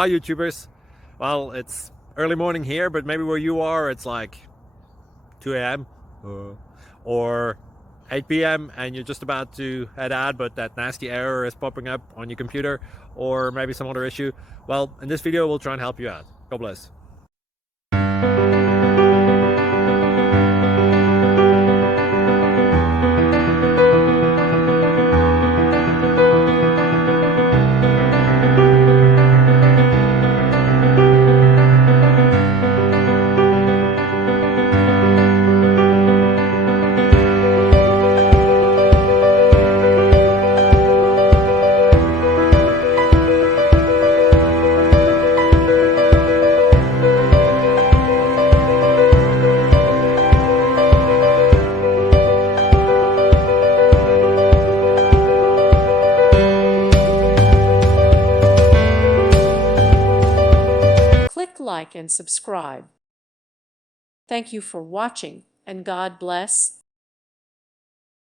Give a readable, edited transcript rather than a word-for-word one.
Hi YouTubers. Well, it's early morning here, but maybe where you are it's like 2 a.m. or 8 p.m. and you're just about to head out, but that nasty error is popping up on your computer, or maybe some other issue. Well, in this video we'll try and help you out. God bless. Click like and subscribe. Thank you for watching, and God bless.